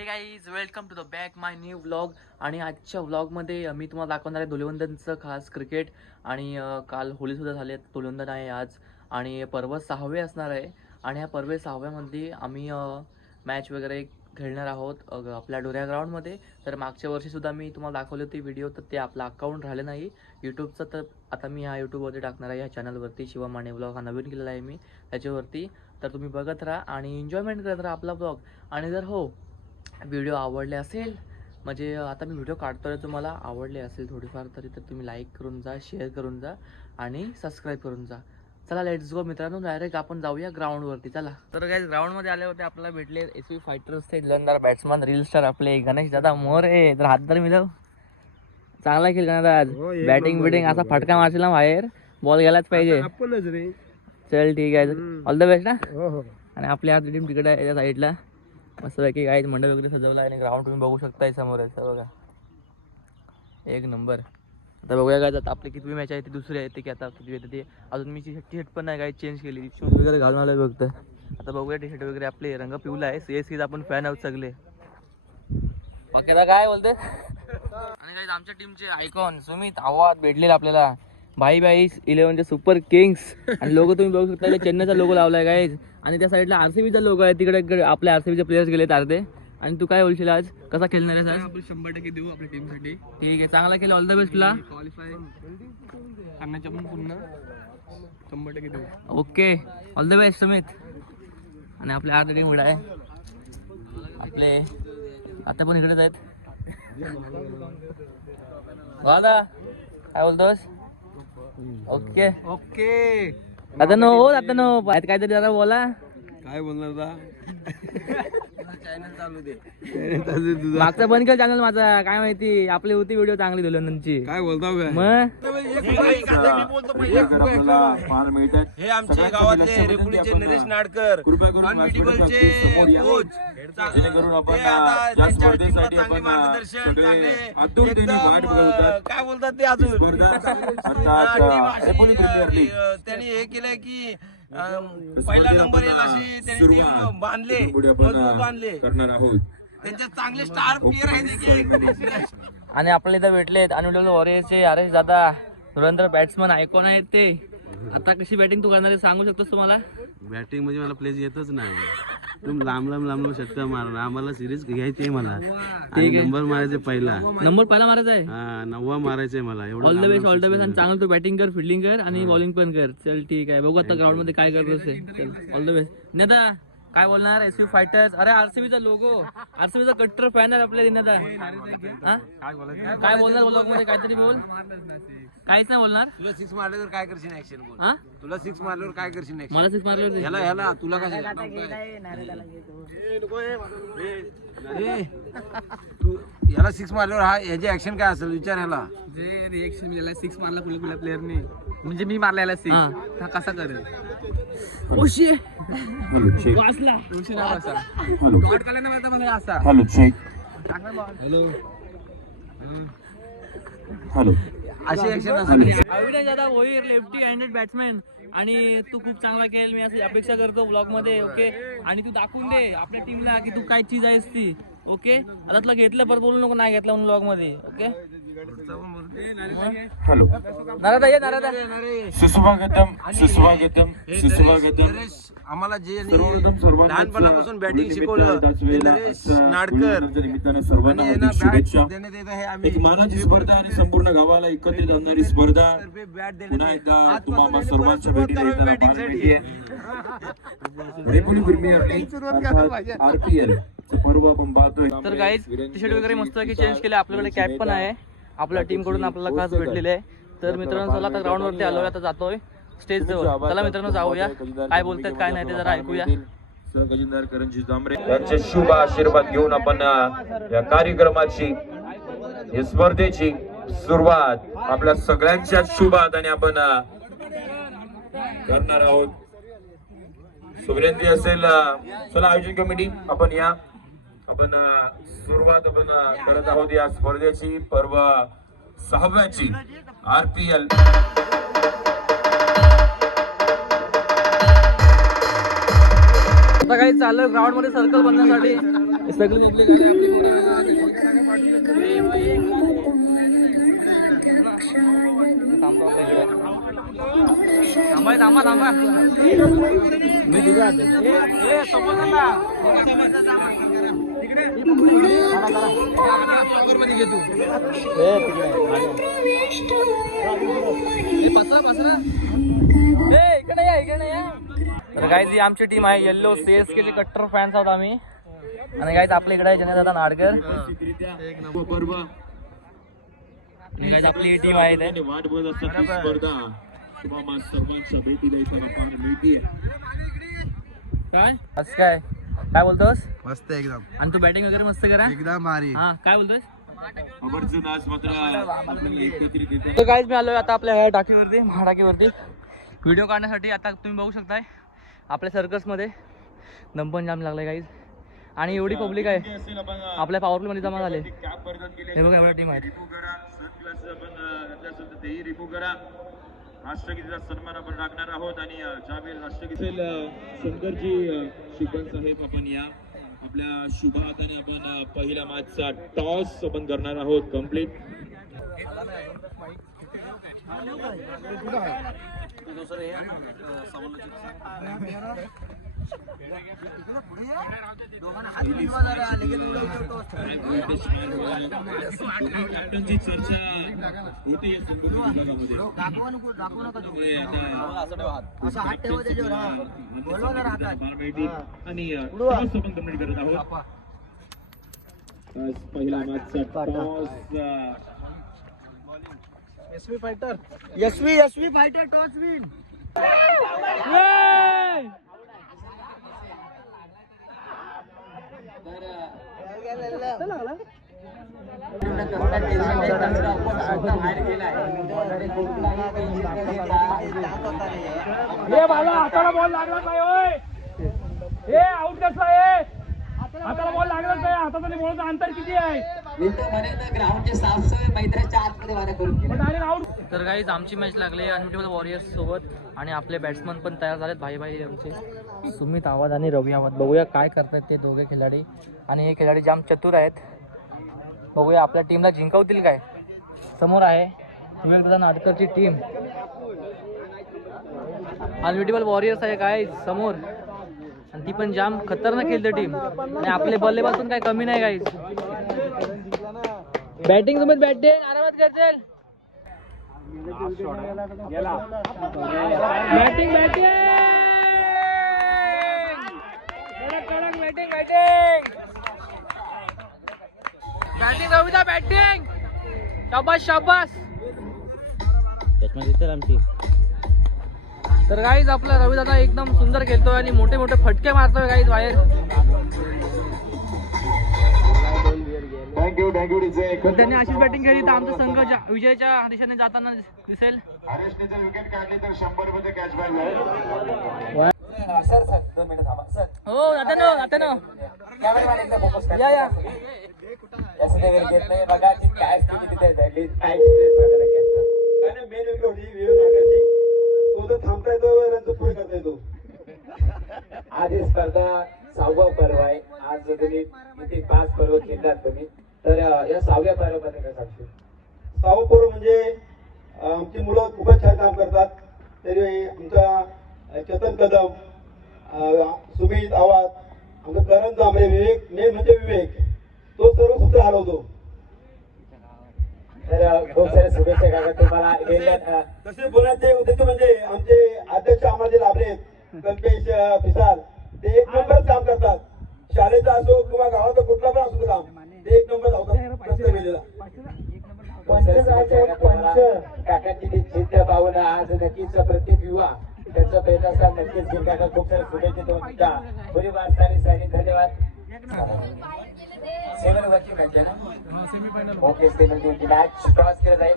हे guys welcome to the back my new vlog. आणि आजच्या व्लॉगमध्ये मी तुम्हाला दाखवणार आहे धुलिवंदनचं खास क्रिकेट. आणि काल होळीसुद्धा झाली आहे, धुलिवंदन आहे आज आणि पर्व 6वे असणार आहे. आणि ह्या पर्व 6व्यामध्ये आम्ही मॅच वगैरे खेळणार आहोत आपल्या डोऱ्या ग्राउंडमध्ये. तर मागच्या वर्षीसुद्धा मी तुम्हाला दाखवली होती व्हिडिओ, तर ते आपलं अकाउंट राहिलं नाही यूट्यूबचं. तर आता मी ह्या यूट्यूबवरती टाकणार आहे, ह्या चॅनलवरती शिवा माने व्लॉग हा नवीन केलेला आहे मी त्याच्यावरती. तर तुम्ही बघत राहा आणि एन्जॉयमेंट करत राहा आपला व्लॉग. आणि जर व्हिडिओ आवडले असेल, म्हणजे आता मी व्हिडिओ काढतोय, तुम्हाला आवडले असेल थोडीफार तरी, तर तुम्ही लाईक करून जा, शेअर करून जा आणि सबस्क्राईब करून जा. चला लेट्स गो मित्रांनो, डायरेक्ट आपण जाऊया ग्राउंडवरती. चला तर गाईज ग्राउंडमध्ये आले होते, आपल्याला भेटले SV फायटर्सचे लंदार बॅट्समन रील स्टार आपले गणेश दादा मोरे. तर हात तर मिळव, चांगला खेळ करणार आज. बॅटिंग बिटिंग असा फटका मारशील ना बाहेर, बॉल गेलाच पाहिजे. चल ठीक आहे, ऑल द बेस्ट ना. आणि आपली आर्मी टीम तिकडे आहे या साईडला, मस्तपैकी काही मंडळ वगैरे सजवलं आहे. आणि ग्राउंड तुम्ही बघू शकता समोर आहे बघा, एक नंबर. आता बघूया काय, आता आपली कितवी मॅच आहे ती दुसरी आहे ती, की आता किती येते ते अजून. मी टी शर्ट पण नाही काही चेंज केली, शूज वगैरे घालून आलोय बघतं. आता बघूया टी शर्ट वगैरे, आपले रंग पिवला आहे, CSKचा आपण फॅन आहोत सगळे. बाकी आता काय बोलते. आणि काही आमच्या टीमचे आयकॉन सुमित आव्हाड भेटलेला आपल्याला, भाई 11चे सुपर किंग्स. आणि लोगो तुम्ही बघू शकता, चेन्नईचा लोगो लावलाय गाईज. आणि त्या साईडला RCBचा लोगो आहे, तिकडे आपल्या RCBचे प्लेयर्स गेलेत अर्धे. आणि तू काय बोलशील आज, कसा खेळणार आहे आज? आपण 100% देऊ आपल्या टीमसाठी. ठीक आहे, चांगला केलं, ऑल द बेस्ट तुला. क्वालिफाय करण्याच्या पण पुन्हा 100% देऊ. Okay, all the best Sumit. आणि आपल्या अर्धी टीम उडा आहे आपले, आता पण इकडेच आहेत. दादा काय बोलतोस? ओके ओके, आता नो काहीतरी दादा बोला. काय बोलणार दा? चॅनल चालू दे. मागचा बंद केला चॅनल माझा, काय माहिती, आपली होती व्हिडिओ चांगली धुलिवंदनची. काय बोलता मग हे आमचे गावातले रेपुलीचे नरेश नाडकर, अनबिटेबलचे कोच. ते आता त्यांच्या टीमला चांगले मार्गदर्शन, चांगले एकदम काय बोलतात ते अजून त्यांनी हे केलंय की पहिला नंबर येईल अशी त्यांनी टीम बांधले, मजबूत बांधले. त्यांच्या चांगले स्टार प्लेयर आहेत. आणि आपल्या इथं भेटलेत अनबिटेबल वॉरियर्सचे आरेश दादा, धुरंधर बॅट्समन आयकॉन आहेत ते. आता कशी बॅटिंग तू करणार सांगू शकतोस तुम्हाला? बॅटिंग म्हणजे मला प्लेज येतच नाही. तुम्ही लांब षटकार मारणार, आम्हाला सिरीज घ्यायची आहे मला. ठीक आहे, नंबर मारायचे पहिला मारायचा आहे. 9वा मारायचंय मला. All the best, all the best. आणि चांगलं तू बॅटिंग कर, फिल्डिंग कर आणि बॉलिंग पण कर. चल ठीक आहे, बघू आता ग्राउंड मध्ये काय करतोस ते. चल ऑल द बेस्ट. नेता काय बोलणार? SV फायटर्स, अरे RCBचा लोगो, RCBचा कट्टर फॅन आहे आपल्या दिनादा. काय बोलणार ब्लॉग मध्ये, काहीतरी बोल. काहीच नाही बोलणार. तुला 6 मारल्यावर काय करशील ऍक्शन बोल. तुला 6 मारल्यावर काय करशील ऍक्शन? मला 6 मारल्यावर ह्याला तुला काय याला 6 मारल्यावर हा याची ऍक्शन काय असेल विचार. ह्याला जे रिएक्शन याला 6 मारला कुठल्या प्लेअरने, म्हणजे मी मारलेला 6 हा कसा करेल? ओशी वाचला उशिरा वाचला. गॉड काढला ना मला असा. हॅलो अशी ऍक्शन असेल. अविनाश दादा भोईर, लेफ्टी हँडेड बॅट्समॅन. आणि तू खूप चांगला खेळ, मी अशी अपेक्षा करतो ब्लॉग मध्ये. ओके, आणि तू दाखवून दे आपल्या टीमला की तू काय चीज आहेस ती. ओके, आता तुला घेतलं परत बोलू नको, नाही घेतलं म्हणून ब्लॉग मध्ये. ओके, हॅलो नारादा ये, नारादा. सुस्वागतम. नरेश आम्हाला जे लहानपणापासून बॅटिंग शिकवलं ते नरेश नाडकर सर्वांना शुभेच्छा. देण्यात येत आहे. आम्ही एक मानाची स्पर्धा आणि संपूर्ण गावाला एकत्रित आणणारी स्पर्धा. बॅट पुन्हा एकदा तुम्हाला सर्वांच्या भेटीला बॅटिंग साठी रेपुली प्रीमियर लीग अर्थात RPL पर्व आपण पाहतोय. तर गाईज टी शर्ट वगैरे मस्त की चेंज केले, आपल्याकडे कॅप पण आहे आपल्या टीम कडून आपल्याला खास भेटलेले आहे. तर मित्रांनो चला आता ग्राउंड वरती आलोय, आता जातोय स्टेज जवळ. चला मित्रांनो जाऊया, काय बोलतात काय नाही ते जरा ऐकूया. सहगजिंदार करणजी जांभरे यांचे शुभ आशीर्वाद घेऊन आपण या कार्यक्रमाची, या स्पर्धेची सुरुवात आपल्या सगळ्यांच्या शुभ हाताने आपण करणार आहोत. विनंती असेल, चला आयोजन कमिटी आपण या, आपण सुरुवात आपण करत आहोत या स्पर्धेची, पर्व 6व्याची RPL. आता काही चाललं ग्राउंड मध्ये सर्कल बनण्यासाठी सगळे थांबा थांबा थांबा मी तर गाईज ही आमची टीम आहे येल्लो CSK चे कट्टर फॅन्स आहोत आम्ही. आणि गाईज आपल्या इकडे जनादादा नाडकर गाईज आपली टीम आहे इथे. वाट बघत असतात ती स्पर्धा तुम्हाला सर्वांच्या भेटीला इथे पाहायला मिळते. काय असं काय काय बोलतोस? मस्त एकदम. आणि तू बॅटिंग वगैरे मस्त करा एकदम भारी. हा काय बोलतोस? आवर्जून आज मात्र आपण एकत्रित येतो. तर गाईज मी आलोय आता आपल्या ह्या टाकीवरती महाटाकीवरती व्हिडिओ काढण्यासाठी. आता तुम्ही बघू शकताय आपल्या सर्कसमध्ये दम पण जाम लागलाय गाईज. आणि एवढी पब्लिक आहे आपल्या पॉवरफुल मध्ये जमा झाले. हे बघा एवढ्या टीम आहेत. राष्ट्रगीताचा सन्मान आपण राखणार आहोत. आणि ज्यावेळी राष्ट्रगीत शंकरजी शिकवण साहेब आपण या आपल्या शुभ हाताने आपण पहिल्या मॅचचा टॉस आपण करणार आहोत कम्प्लीट. कॅप्टनची चर्चा होते या संपूर्ण विभागामध्ये. आणि टॉस आपण कम्प्लीट करत आहोत. पहिला मॅचचा toss Yashvi fighter toss win. हाताला बॉल लागलाच नाही होय. हे आउट कसला हाताला बॉल लागलाच नाही. हाताचा आणि बॉलचं अंतर किती आहे? ग्राउंडची साफसफाई मैदानाच्या आतमध्ये वारा करून तर गाईज आमची मॅच लागली अनबिटेबल वॉरियर्स सोबत. आणि आपले बॅट्समन पण तयार झालेत भाई भाई आमचे सुमित आवाज आणि रवी आवाज. बघूया काय करतात ते दोघे खिलाडी. आणि हे खिलाडी जाम चतुर आहेत. बघूया आपल्या टीमला जिंकवतील काय. समोर आहे विवेकदादा नाडकरची टीम. अनबिटेबल वॉरियर्स आहे काय समोर. आणि ती पण जाम खतरनाक खेळते टीम. आणि आपले बल्लेबाज पण काय कमी नाही गाईज. बॅटिंग सोबत बॅटिंग आरामात करतील. बॅटिंग बॅटिंग बॅटिंग बॅटिंग रविदा बॅटिंग. शाबास शाबास. तर गाईज आपला रवी दादा एकदम सुंदर खेळतोय आणि मोठे मोठे फटके मारतोय गाईज बाहेर. थँक्यू तर त्यांनी अशीच बॅटिंग केली तर आमचा संघ विजयाच्या दिशेने जाताना दिसेल. हरेशने जर विकेट काढली तर 100 रुपये कॅशबॅक मिळेल. हो जाताना या या. थांबता येतो पुढे करता येतो. आज ही स्पर्धा 6वा पर्व आहे. आज तुम्ही किती 5 पर्व खेळलात तुम्ही. तर या 6व्या पर्वामध्ये काय सांगशील? 6वं पर्व म्हणजे आमची मुलं खूपच छान काम करतात. तरी आमचा चेतन कदम, सुमित आवाज, आमचा करण जांभरे, विवेक मेन म्हणजे विवेक तो सर्व सूत्र हलवतो. तर खूप सारे शुभेच्छा काका तुम्हाला. तसे बोलण्याचे उद्देश म्हणजे आमचे अध्यक्ष आम्हाला लाभले कल्पेश पिसाल ते 1 नंबर काम करतात. शाळेचा असो किंवा गावाचा कुठला पण असो काम ते 1 नंबर लावतात प्रत्येक वेळेला. काकाची जिद्द पाहून आज नक्कीच प्रत्येक युवा त्यांचा प्रयत्न नक्कीच घेऊन काका खूप सारे शुभेच्छा तुमच्या पुरी वारसासाठी धन्यवाद. 7 वरची मॅच आहे ना. ओके 7 ची मॅच टॉस केला जाईल.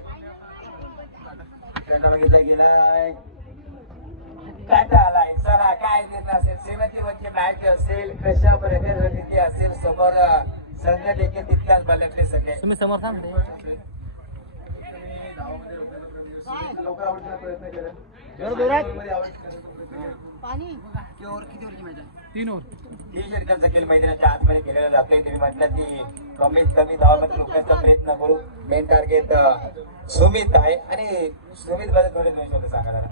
खेळला बघितला गेलाय काय आलाय चला काय देत असेल. 7 वरची मॅच असेल कशा प्रकारे रणनीती असेल. समोर संघ देखील तितक्याच बलवले सगळे. तुम्ही समोर थांब. लवकर आवडण्याचा प्रयत्न केला. 3 ओव्हर. 30 षटकांचा खेळ मैदानाच्या आतमध्ये खेळला जातोय. तुम्ही म्हटलं की कमीत कमी धावामध्ये रोखण्याचा प्रयत्न करू. मेन टार्गेट सुमित आहे आणि सुमित बद्दल थोडे 2 शब्द सांगा जरा.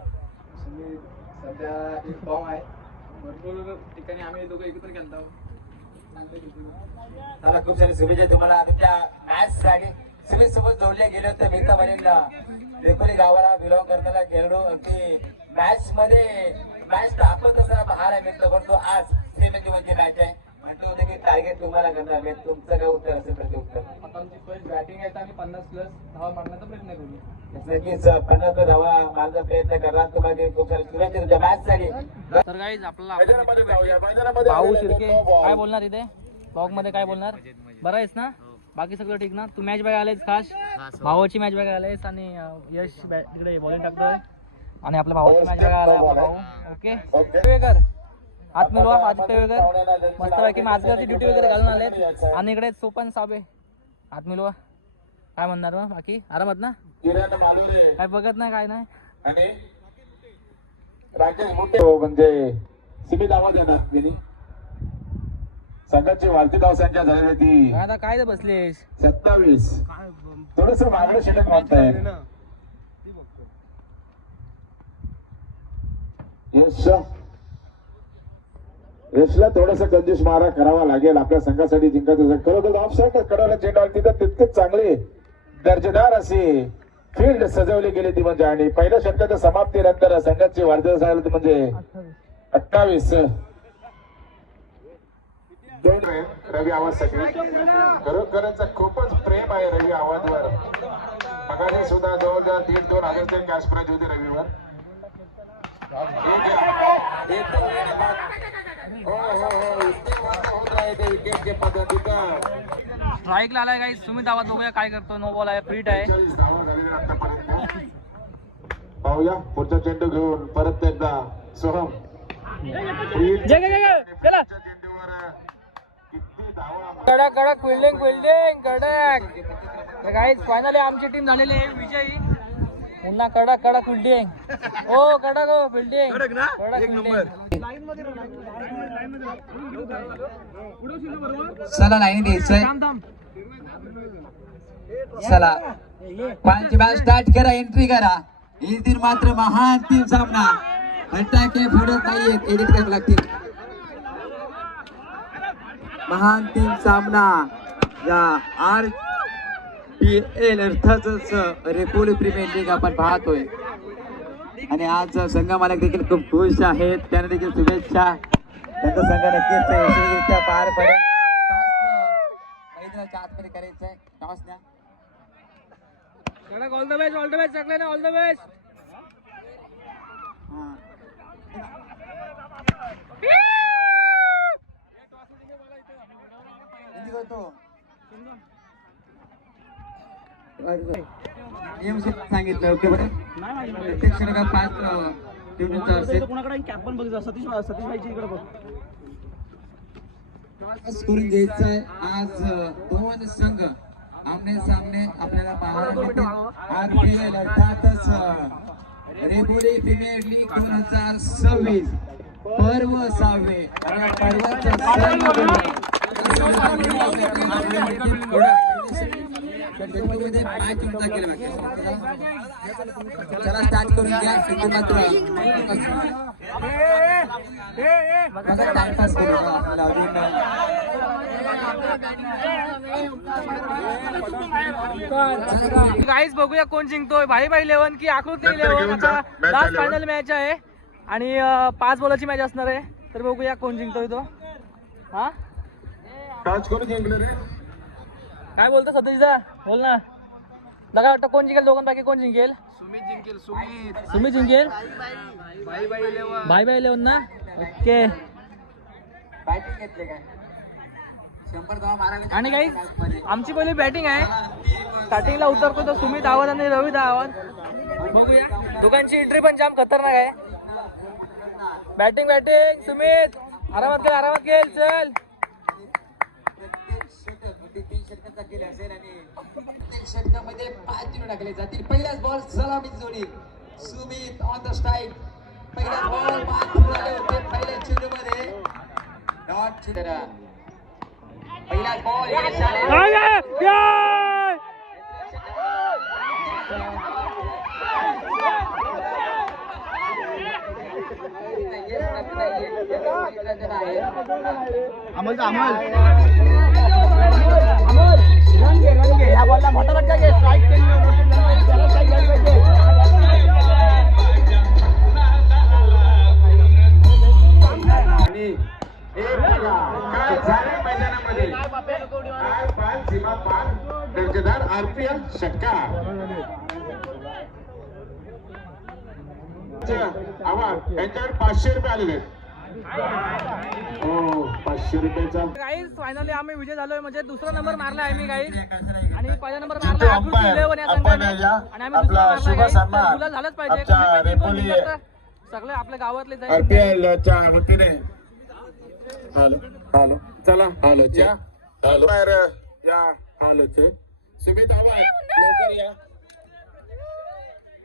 सध्या एक फॉर्म आहे. भरपूर ठिकाणी आम्ही दोघं एकत्र खेळतो. मला खूप सारे शुभेच्छा तुम्हाला तुमच्या मॅच साठी. सुमित सोबत जोडले गेले होते मित्र बनेला वेकोली गावाला बिलॉंग करणारा खेळाडू. अगदी मॅच दाखवत असताना बाहेर आहे मित्र, पण तो आज सेमीची मॅच आहे. म्हटलं होतं की टार्गेट तुम्हाला करणार मी. तुमचं काय उत्तर असेल प्रत्युत्तर? आता आमची फर्स्ट बॅटिंग आहे तर आम्ही 50+ धावा मारण्याचा प्रयत्न करू. नक्कीच 50 धावा मारण्याचा प्रयत्न करणार. तुम्हाला खूप सारे शुभेच्छा तुमच्या मॅच साठी. तर गाईज आपल्याला भाऊ शिर्के काय बोलणार इथे ब्लॉग मध्ये, काय बोलणार? बरं आहेस ना? बाकी सगळं ठीक ना? तू मॅच बघायला आलेस खास? भावाची मॅच बघायला आलेस आणि यश तिकडे बॉलिंग टाकतोय आणि आपल्या भावाची मॅच बघायला आलाय आपला भाऊ. ओके पेवेकर हात मिळवा. आदित्य पेवेकर मस्तपैकी माझ्यावरती ड्युटी वगैरे घालून आलेत आणि इकडे सोपन साबे हात मिळवा. काय म्हणणार मग बाकी आरामात ना? काय बघत नाही काय नाही. आणि राकेश मुंडे म्हणजे सीमित आवाज आहे ना विनी संघाची वाढती धावसंख्या झालेली ती आता काय तर बसलेस 27. थोडस मागणं शिल्लक म्हणताय. यशला थोडासा कंजूस मारा करावा लागेल आपल्या संघासाठी जिंकायचं. खरोखर ऑफ साईड कडवला चेंडू तिथं तितकेच चांगले दर्जेदार असे फील्ड सजवली गेली ती म्हणजे. आणि पहिल्या षटकाच्या समाप्तीनंतर संघाची वाढदिवस झाला म्हणजे 28. रवी आवाज साठी खरोखरच खूपच प्रेम आहे रवी आवाजवर. मगाने सुद्धा जवळजवळ 1,500-2,000 कॅश प्राइज होती रवीवर. स्ट्राईकला आलाय काही सुमित आवाज बघूया काय करतो. नो बॉल आहे, फ्रीट आहे. पाहूया पुढचा चेंडू घेऊन परत एकदा सोहम. कडक कडक फिल्डिंग कडक गाईज फायनली आमची टीम झालेली आहे विजयी. पुन्हा कडक फिल्डिंग. हो कडक हो फिल्डिंग कडक फिल्डिंग. चला लाईन द्यायचंय. चला 5 मॅच स्टार्ट करा. एंट्री करा. येथील मात्र महान टीम सामना. फटाके फोडत नाहीयेत, एडिट करावे लागतील. महान टीम सामना या RPL अर्थातच रेपोली प्रीमियर लीग आपण पाहतोय. आणि आज संघ मालक देखील खूप खुश आहेत. त्यांना देखील शुभेच्छा. त्यांचा संघ नक्कीच यशस्वीरित्या पार पडेल. मैदानाच्या आतमध्ये करायचंय. टॉस द्या. कडक ऑल द बेस्ट चांगले ना ऑल द बेस्ट. नियम सांगितलं ओके बरं. प्रत्येक षटकात 5 टीमचा असेल. कॅप पण बघितलं सतीश भाईची इकडे बघ. टॉस करून घ्यायचंय. आज 2 संघ आमने सामने आपल्याला पाहायला RPL अर्थातच रेपोली प्रीमियर लीग 2026 पर्व 6वे. चला स्टार्ट करून घ्या. मात्र टाइमपास करू आपल्याला गाईज बघूया कोण जिंकतोय. भाई 11 की आकृती 11. आता लास्ट फायनल मॅच आहे आणि 5 बॉलाची मॅच असणार आहे. तर बघूया कोण जिंकतोय तो. हा टॉच करून जिंकलं रे. काय बोलतो सतीशदा बोल ना. काय वाटतं कोण जिंकेल दोघांपैकी कोण जिंकेल? सुमित जिंकेल. बाय 11 ना. ओके. बॅटिंग घेतले काय 100 धावा मारायला. आणि काही आमची पहिली बॅटिंग आहे. स्टार्टिंगला उतरतो तो सुमित आवाज आणि रवी आवाज. बघूया दोघांची एंट्री पण जाम खतरनाक आहे. बॅटिंग सुमित आरामात खेळ चल. प्रत्येक षटकाचा खेळ असेल आणि प्रत्येक षटकामध्ये 5 चेंडू टाकले जातील. पहिलाच बॉल सलामी जोडी. Sumit on the strike. पहिला बॉल बाद झाले होते पहिल्या चेंडूमध्ये डॉट चित्र पहिला बॉल आणि हे बघा काय झालं मैदानामध्ये काय पान सीमा पान दर्जेदार आरपीएल षटकार आवाज यांच्यावर 500 रुपये आलेले आहेत. हो 500 रुपयाचा गाईज फायनली आम्ही विजय झालोय म्हणजे दुसरा नंबर मारला आहे मी गाईज आणि पहिला नंबर जिंतू मारला अंपायर या आपण संघाने या आणि आम्ही दुसरा आपला शुभ मारला सन्मान गुलाल झालंच पाहिजे आमच्या कमी पैकी पण रेपोली जिंकलं तर सगळे आपल्या गावातले जाईल आरपीएल च्या वतीने हॅलो हॅलो चला हॅलो च्या हॅलो या हॅलो चे सुमित आवाज लवकर या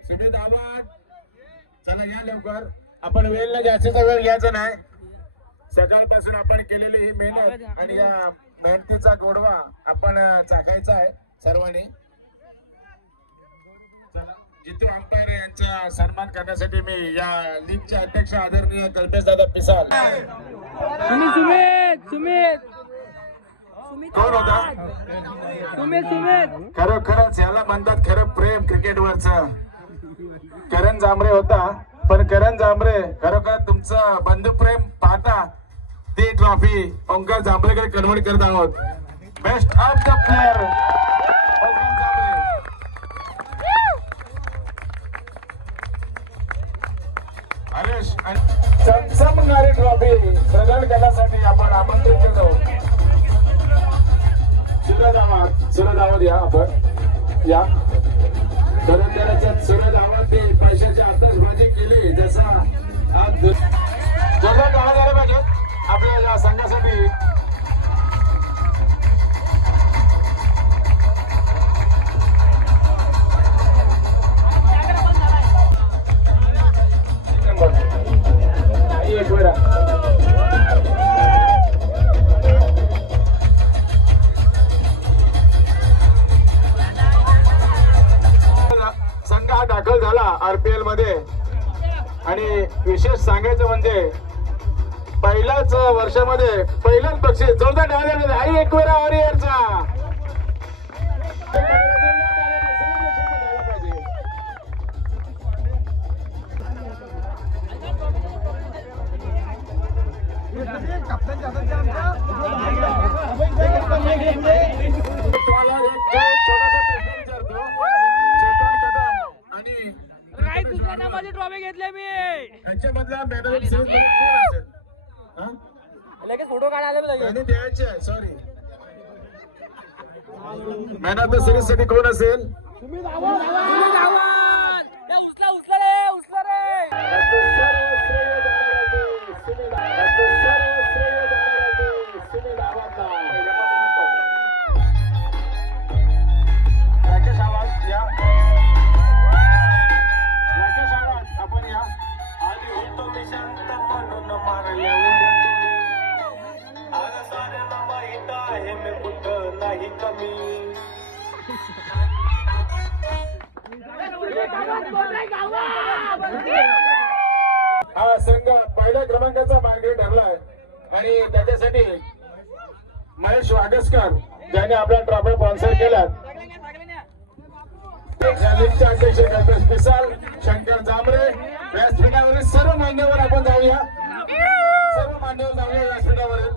सुमित आवाज चला या लवकर आपण वेळ न जास्तीचा वेळ घ्यायचा नाही सकाळपासून आपण केलेली ही मेहनत आणि या मेहनतीचा गोडवा आपण चाखायचा आहे सर्वांनी चला जितू अंपायर यांचा सन्मान करण्यासाठी मी या लीगचे अध्यक्ष आदरणीय कल्पेश दादा पिसाल कोण होता खरोखरच याला म्हणतात खरं प्रेम क्रिकेटवरच करण जांभरे होता पण करण जांभरे खरोखर तुमचं बंधुप्रेम पाहता ती ट्रॉफी ओंकार जांभरेकडे कन्वर्ट करत आहोत best of the player Haresh चमचमणारी ट्रॉफी प्रदान करण्यासाठी आपण आमंत्रित करतो सूरज आवाज या आपण या सूरज आवाज ते पैशाची आतषबाजी केली जसा आज जोरदार आवाज आला पाहिजे आपल्या या संघासाठी एक वेळा संघ हा दाखल झाला आरपीएल मध्ये आणि विशेष सांगायचं म्हणजे पहिल्याच वर्षामध्ये पहिल्याच बक्षीस जोरदार टाळ्या आई एक वेळा वॉरियरचा ट्रॉफी घेतले मी यांच्यामधला मॅन ऑफ लगेच फोटो काढायला आणि द्यायचे आहे sorry man of the series साठी कोण असेल उचला रे राकेश आवाज या राकेश आवाज आपण या आधी होतो मी शांत म्हणून मारल्या आज साऱ्यांना माहित आहे मी कुठं नाही कमी हा संघ पहिल्या क्रमांकाचा मार्ग ठरलाय आणि त्याच्यासाठी महेश वागसकर ज्याने आपल्या ट्रॉफी स्पॉन्सर केल्यात लीगचे अध्यक्ष कल्पेश पिसाल शंकर जांभरे व्यासपीठावरील सर्व मान्यवर आपण जाऊया सर्व मान्यवर जाऊया व्यासपीठावरील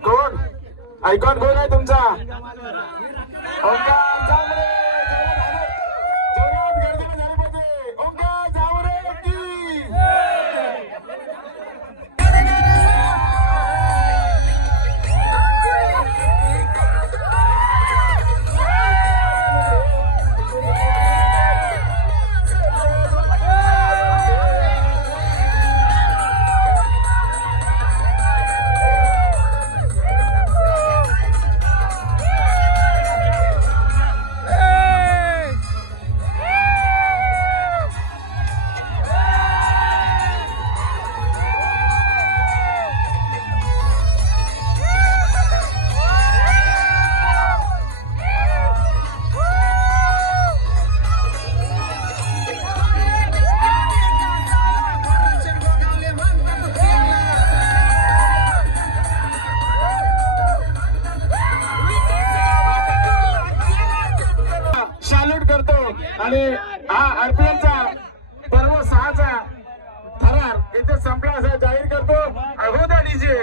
कोण आयकॉन कोण आहे तुमचा ओंकार जांभरे जोरात गर्दी झाली पाहिजे ओंकार जांभरे की आणि हा आरपीएलचा पर्व 6चा थरार इथे संपला असं जाहीर करतो. अगोदर डीजे